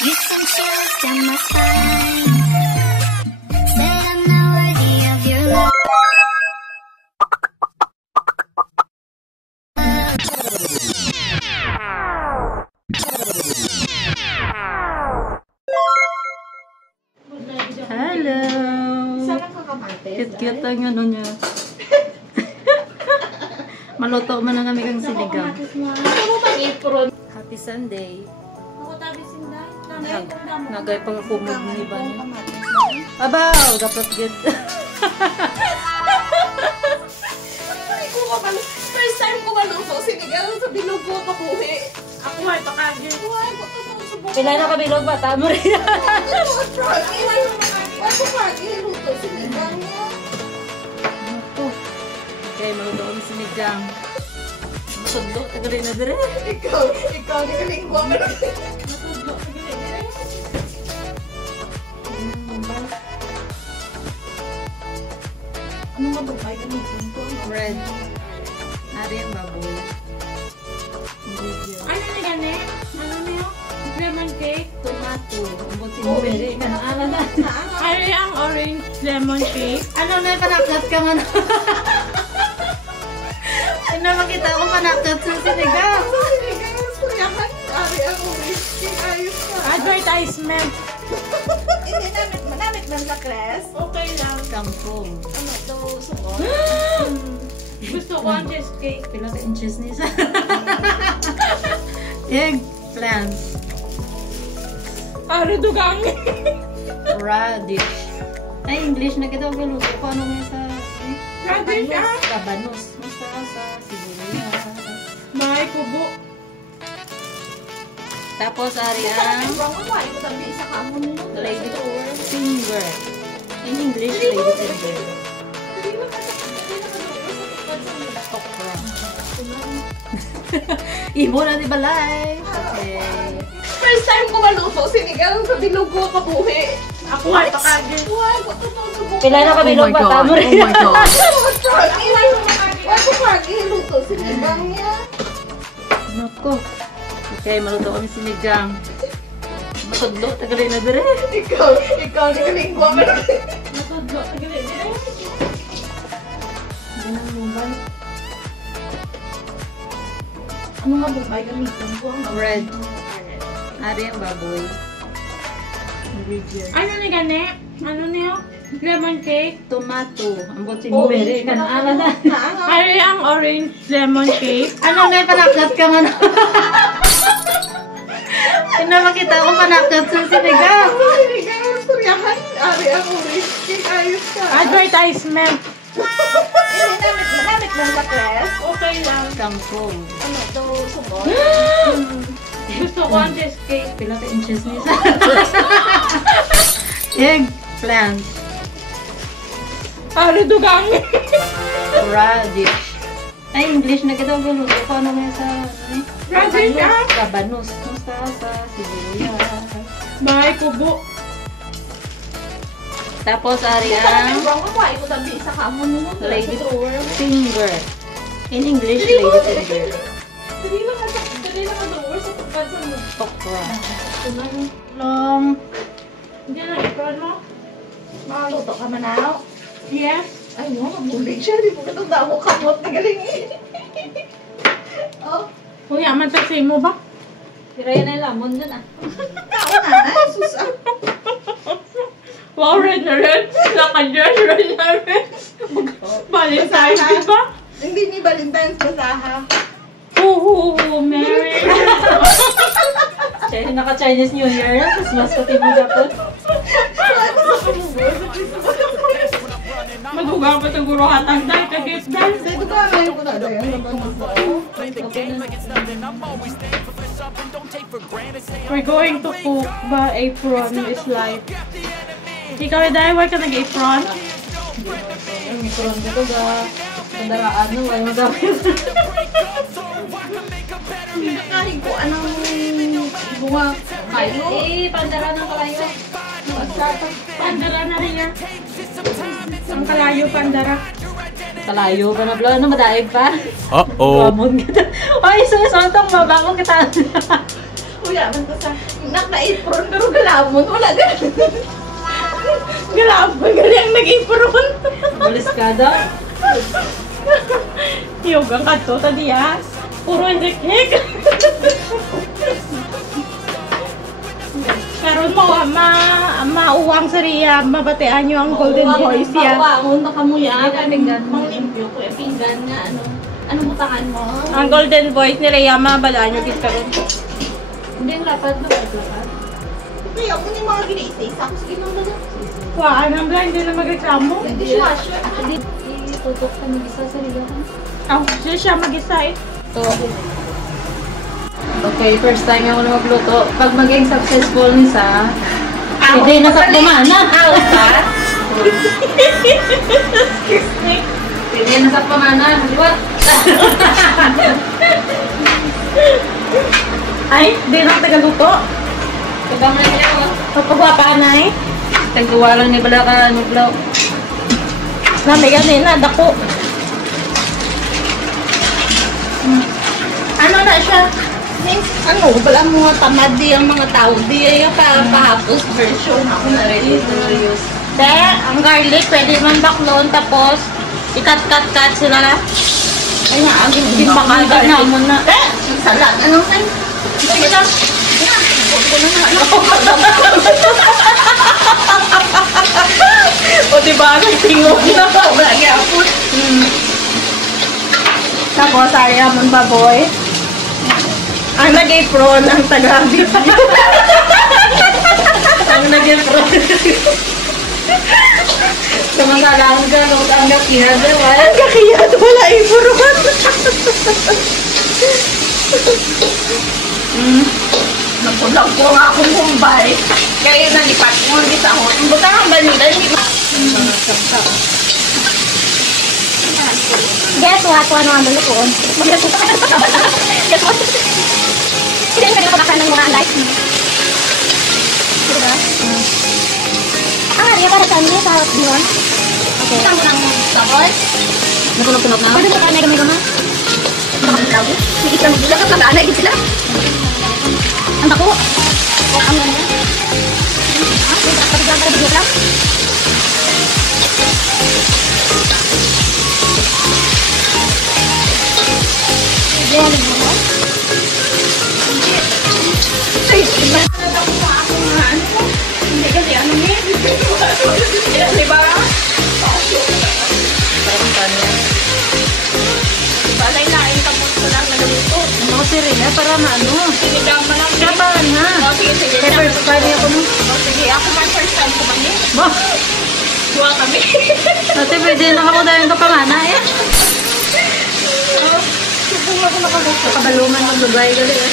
You sent chills down my spine. Said I'm not worthy of your love. Hello! Cute-cute ang ano niya. Maluto man na kami kang sinigang. Happy Sunday. Nagay pang kumog ni ba niya? Abaw! Dapat get. First time ko maluto, sinigang sa binugo ko buhi. Ako ay pakagin. Pilay na kabilog ba? Tamo rin. Ako pakagin, luto sinigang niya. Okay, maluto kami sinigang. Masudlo, tagalin na dire. Ikaw, galing ko. Masudlo, tagalin na dire. Ano nga ba tayo ganito? Bread. Nari ang baboy. Ano na gani? Ano na yun? Lemon cake? Tomato. Ang sinuberi. Ano na? Ano yung orange lemon cake? Ano na yung panakot ka man? Ano makita ko panakot sa sinigang? Sinigang, suryahan. Ari ako, risky. Ayos ka. Advertisement. Hindi namit man sa Cres. Okay lang. Kangkong. Ano ito, suko? Gusto ko ang cheesecake. Pila ka inches niya. Eggplant. Ari dugang. Radish. Ay, English na kita galuto. Paano nga sa... Radish ah. Kabanos. Mustasa, sibuyas. May kubo. Tapos, ari ang lady finger. In English, lady finger. Okra. Ibo na di balay. Okay. First time ko maluto, sinigang sa binugo ko buhi. Ako ay pakagin. Pilay na kabilog ba? Tamo rin. Oh my God. Ako pakagin, luto sinigang niya. Nako. Okay, maluto kami sinigang. Masudlo, tagalin na dire. Ikaw, galing ko. Masudlo. Tagalin na rin. Ganang mumbai. Ano nga bumay gamitin ko? Bread. Ari ang baboy. Ingredients. Ano na gani? Ano na yun? Lemon cake? Tomato. Ang sinuberi. Ano na? Ano yung orange lemon cake? Ano na yung panakot ka man? Ano makita ko panakot sa sinigang? Sinigang, suryahan. Ari ako, risky. Ayos ka. Advertisement. Hindi namit man sa Cres. Okay lang. Kangkong. Ano ito, suko? Gusto ko ang cheesecake. Pila ka inches niya. Eggplant. Ari dugang. Radish. Ay, English na kita galuto. Paano nga sa... Radish ah. Kabanos. Mustasa, sibuyas. May kubo. Tapos, ari ang lady finger. In English, lady finger. Dali lang ka sa tupad sa mo. Okra. Long. Hindi na ipron mo? Makaluto ka manaw? Yes. Ay, no, mabulig siya. Di mo ka itong damo kamot na galing Oh, Kuya, matasay mo ba? Tirayan na yung lamon dun ah. tao na. Sus, ah. Wow, red na red. Naka-dress, red na red. Valentine's Day ba? Hindi ni Valentine's basaha. Mary. Naka-Chinese New Year na. Christmas ko tibo dapat. Madugang pa siguro hatang dahil kagit dahil. Ito ba ngayon ko na dahil? We're going to cook ba apron is life. Ikaw dahil why ka nag-apron? Ang mikulang dito ba? Kandaraan no, ay magamit. Kahit ko anong bunga kayo. Pandara ng kalayo. Pandara na rin yan. Ang kalayo, pandara. Kalayo pa na blo, ano madaig pa? Uh-oh. Amon kita. Ay, so itong mabago kita. kuya, man sa naka-apron, pero galamon, wala ganun. Galamon, galing nag-apron. Balis ka daw. Yogang ka to, tadi ya. Puro hik-hik. Karon mo, mauwang sa riya, mabatean nyo ang golden voice ya. Bawangon na kamo yan. Pinggan. Manglimpyo ko, pinggan nga, ano. Anong butangan mo? Ang golden voice ni Rhea, mabalaan nyo gis karon. Hindi ang lapad na. Kaya ako ni mga ginaisa-isa ko sa ginang na. Waan, ang blind din na magreklamo. Dishwasher. Itutok ka mag-isa sa ligahan. Siya mag-isa eh. So, okay, first time ako na magluto. Pag maging successful nisa, hindi na sa pumana. Excuse me. Hindi na sa pumana. What? Ay, di na tagaluto. Pagkaman niya ako. Kapagwapa na eh. Tagduwa lang ni Bala ka, ano, Blau. Namigan din na, dako. Ano na siya? Ano, wala mga tamad di ang mga tao. Di ay pahapos version. Ako na rin. Te, ang garlic, pwede man baklon, tapos ikat-kat-kat sila. Ay nga, aging Baka na mo na. Salat. Ano kan? Sige lang. O diba, nagtingog na. Wala niya ako. Tapos, ari amon baboy. Ang nag-apron, ang taga-video. Ang nag-pro. Samantalaan ka, nung ang gakihan, diba? Ang kakiyat, wala apron. Napulang ko nga akong Mumbai. Kaya nalipat ko hindi sa ako. Butang ang balila. Guess what? Ano ang balukoon? Guess what? Hindi ka nakapakasan ng mga life. Diba? Riya para saan niya sa diwan? Okay. Isang mo ng sabon. Nakulog-kulog na. Pwede ba ka mega ma? Nakamilaw. May isang gila ka pag-aanay din sila. Ang bako. Ang ano niya? Kapag para bigyan lang. Yan, mo. Ay, iba na ako sa ako nga. Hindi kasi ano niya. Diba? Parang kanya. Balay-lain tapos ko lang nagaluto. Ano ko si Rhea, para maano. Sinigang mo lang. Kapahan na. Oh, sige, sige. Kaya first time ako mo. Oh, sige, ako man first time ko man eh. Ba? Duwa kami. Dati pwede na ako dahil ito pamana eh. Subukan ako nakaluto. Kabalungan maglugay gali eh.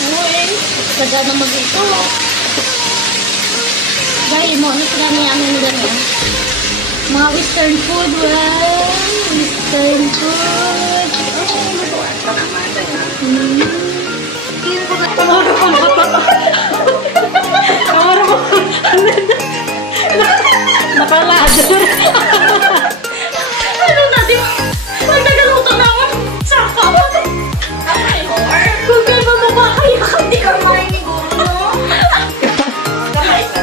Uy, Kada na mag-ito. Gaya mo, ano sila may amin nila niya? Mga western food, wow! Western food! ito naman. Kamara ko Nakalador. Ano na, di ba? Pag nagaluto na ako, saka. Ay, or. Kung kayo ba makakaya ka, di ka Kamay ni Guru, no? Kamay ka.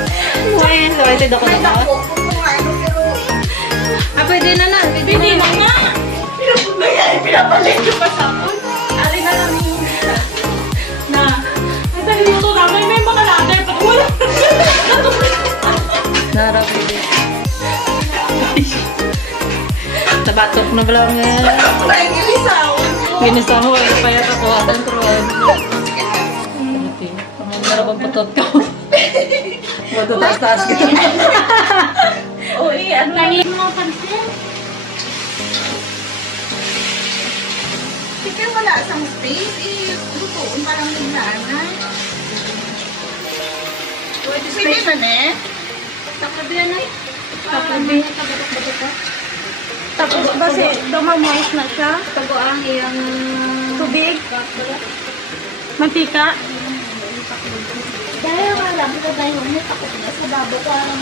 Uy, sorry, ako na ba? Ako, kung ano, pero Pwede na na. Hindi na nga. pinapalit yung pasapon. Ari na lang yung Na, ay dahil luto namin, may mga ladder pa. Wala. Narapili. Nabatok na pala nga. Ay, ilisawon mo. Ginisa mo, kaya payat ako. Atang turuan. Okay. Narapang patot ko. Matutas-taas kita. Uy, ano lang Kaya mga pansin. Sige, wala sang space. Lutoon parang naglaanay. Pwede man eh. Taklabi yan ay. Taklabi. Tapos kasi dumamoist na siya. Tago ang iyang Tubig. Mantika. Dahil wala ko ba tayo mo takot na sa babo ko ang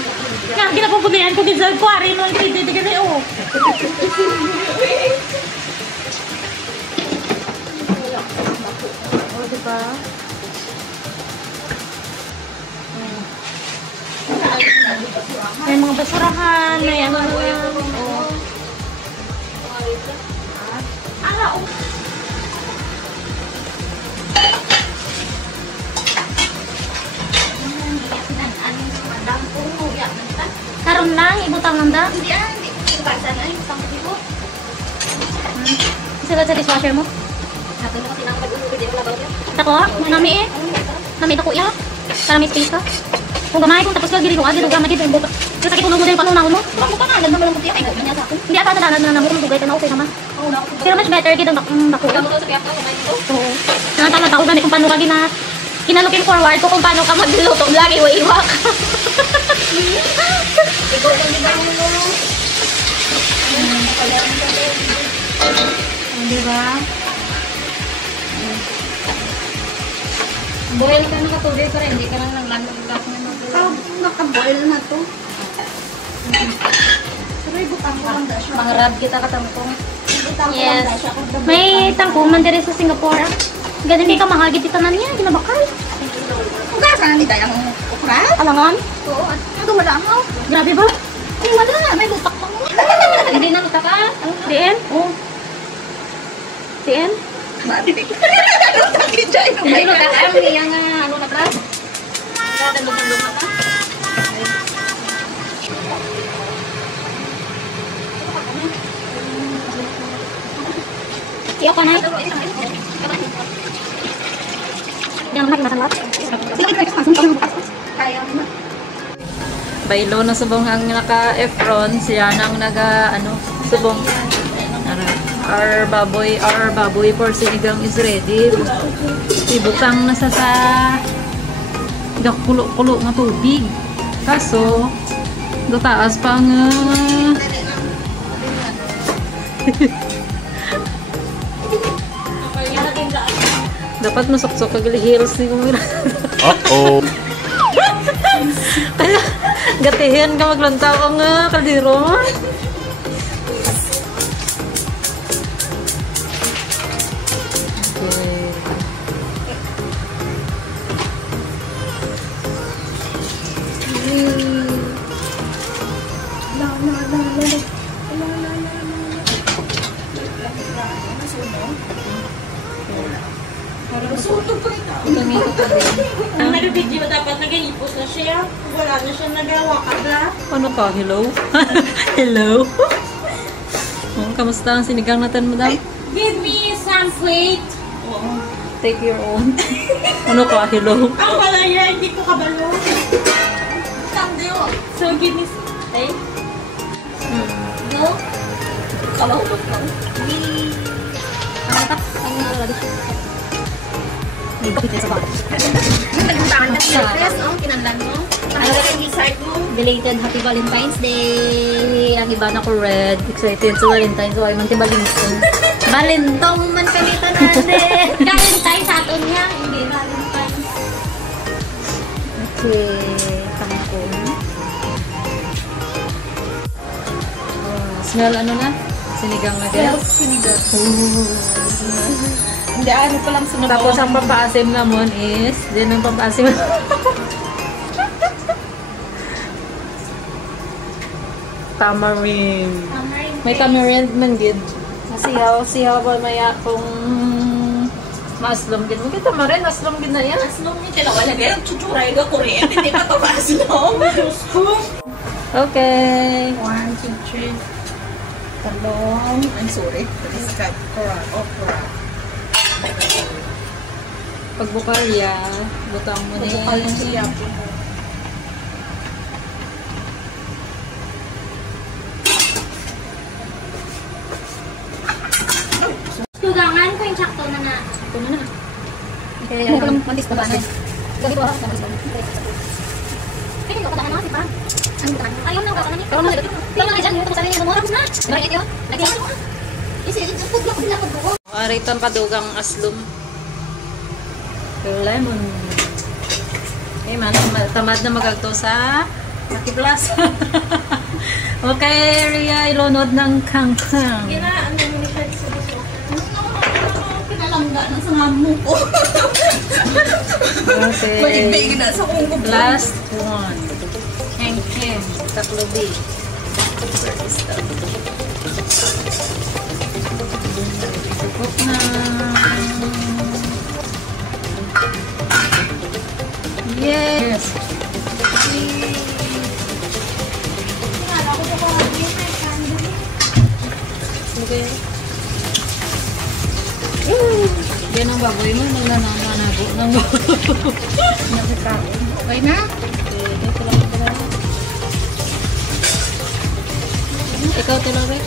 Nga, ginapupuntayan ko din sa kuwari mo. Hindi ka rin, oh. O, diba? May mga basurahan, may ano naman. Karon lang, ibutang nanda. Hindi. Basa na yung tangkap ko. Sila sa dishwasher mo? Sabi mo, tinangkad mo, hindi mo labaw yan. Tako, nami eh. Nami ako iya. Para may space ka. Kung gamay, kung tapos ka, gililuwa, magiging yung buka. Kasi sakit ulo mo din, panunang mo. Baka mo ka na, nagmamalang mo tiyak, ay ganyan sa akin. Hindi ata nadanan na namukong tugay ka na okay naman. Oo, na ako. Pero much better kita bako. Ikaw mo sa kaya ako, kumain ito. Oo. Nanatala ako ganit kung paano ka kinalooking forward ko kung paano ka magluto. Lagi iwak. Ikaw lang din mo. Diba? Boil ka na katubig para hindi ka lang naglanong gas na Nakaboil na to. mga rab kita katangkong. Yes. May tangkong man diri sa Singapore. Ganun di ka mahagit itanan niya, ginabakal. Kung kaya ni Dayang okra? Alangan? Oo. Ano wala ako? Grabe ba? Ay, wala. May lutak pa mo. Hindi na kita ka? Diin? Oo. Diin? Matik. Lutak yun dyan. Hindi na kita ka? Hindi yung ano na trap? Dadalog-dalog na ka. Iyo ka na? Hindi naman masalap. Kaya mo na. Bailo na subong ang naka-efron, siya nang subong. Our baboy for sinigang is ready. Ibutang na sa kulo nga tubig. Kaso, taas pa nga. Dapat masok-sok kag heels ni kumira. Uh-oh. Kaya, gatihin ka maglantaw ang kaldero. Ang nag-video dapat nag-iipos na siya. Wala na siya nag-awakat na. Ano ka? Hello? Hello? Kamusta ang sinigang natin, madam? Give me some plate. Take your own. Ano ka? Hello? Ang palaya, hindi ko kabalo. So give me some plate. No? Kalahulog ka. Nagpuntaan ka sa press, no? Kinanlan mo. Ano yung dessert mo? Belated Happy Valentine's Day. Ang iba na ko red. Excited sa Valentine's. So, ay man ti Balintong. Balintong man kalitan natin. Valentine's sa aton niya. Hindi Valentine's. Okay. Tangkong. Smell ano na? Sinigang na din? Sinigang. Hindi, ano pa lang sunod. Tapos ang pampaasim namon is, din ang pampaasim. Tamarind. May tamarind man gid. Siyaw ba maya kung maaslom gid. Mo kita tamarind, aslom gid na yan. Aslong ni Tila. Wala ganyan. Chuchuray ka Korean. Hindi pa ito maaslong. Diyos ko. Okay. 1, 2, 3. Talong. I'm sorry. This is okra. Pagbukarya, butang mo ni. Bukal yung siya. Tugangan ko yung sakto na na. Sakto na na. Okay, ano lang mantis ba na? Gabi ko ako sa mantis. Kaya yung katakan na kasi parang ano ba? Ayaw na ako na ni. Ayaw na dyan. Yung sabi niya, mura ko na. Bakit yun? Nagyan ko. Kasi yung food block sila ko. Aritan padugang aslom. Lemon. Okay man, tamad na magagto sa Lucky Plaza. Okay, Ria, ilunod ng kangkang. Kina, ano mo ni Fred sa gusto? Pinalangga na sa ngamo ko. Okay. Maibig na sa kong Last one. Thank Okay, taklobi. Cook na. Yes! Okay. Yan ang baboy mo, magnanamanago ng nakakain. Okay na? Okay, ito lang ito lang. Ikaw ito lang, Rex.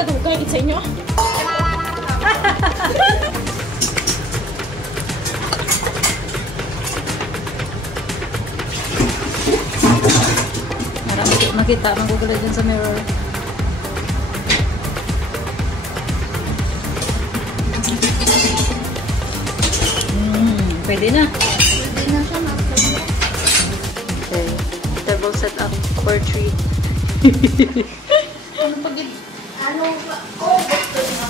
Kadugay sa inyo. Makita, magugulo dyan sa mirror. Pwede na. Pwede na siya, ma'am. Okay. Table set up for 3. Ano pag ano ba? Oh, gusto na.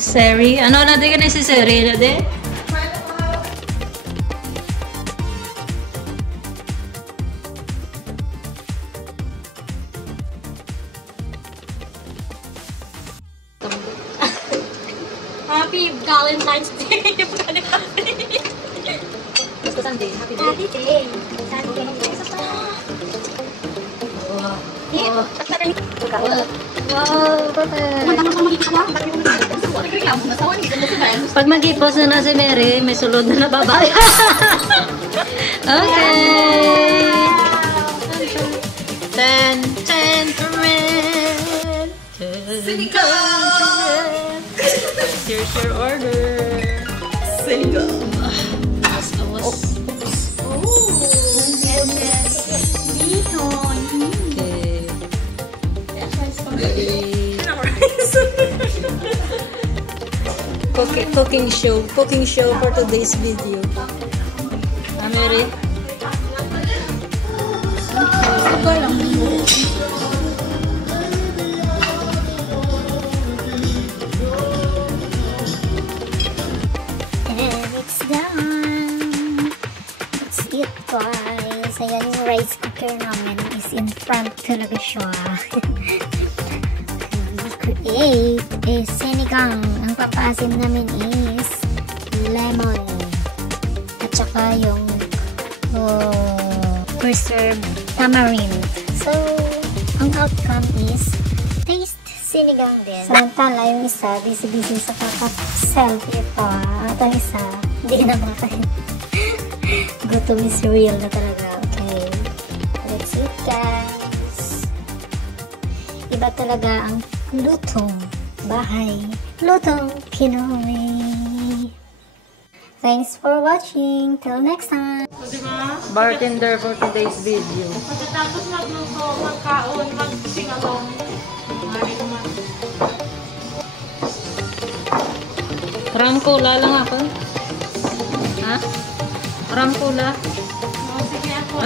Seri? Ano natin ka na si Seri natin? Happy Valentine's Day! Basta Sunday. Happy day. Happy Day! Sunday. Isa pa. Wow. Pag mag-ipos na si Mary, may sulod na babae. Okay. 10 for men. 10 Here's your order. Single. Okay. Cooking show for today's video. Mary? And it's done. That's it, guys. Ayan yung rice cooker namin is in front talaga siya. We create a sinigang. Ang papaasim namin is lemon. At saka yung preserved tamarind. So, ang outcome is taste sinigang din. Samantala, yung isa, busy-busy sa kaka-selfie pa. At ang isa, hindi na makain. Gutom is real na talaga. Okay. That's it, guys. Iba talaga ang lutong bahay. Lutong Pinoy. Thanks for watching. Till next time. Diba? Bartender for today's video. Pagkatapos magluto, magkaon, mag-singalong. Mari naman. Ram cola lang ako. Ha? Ram cola. Oh, sige ako.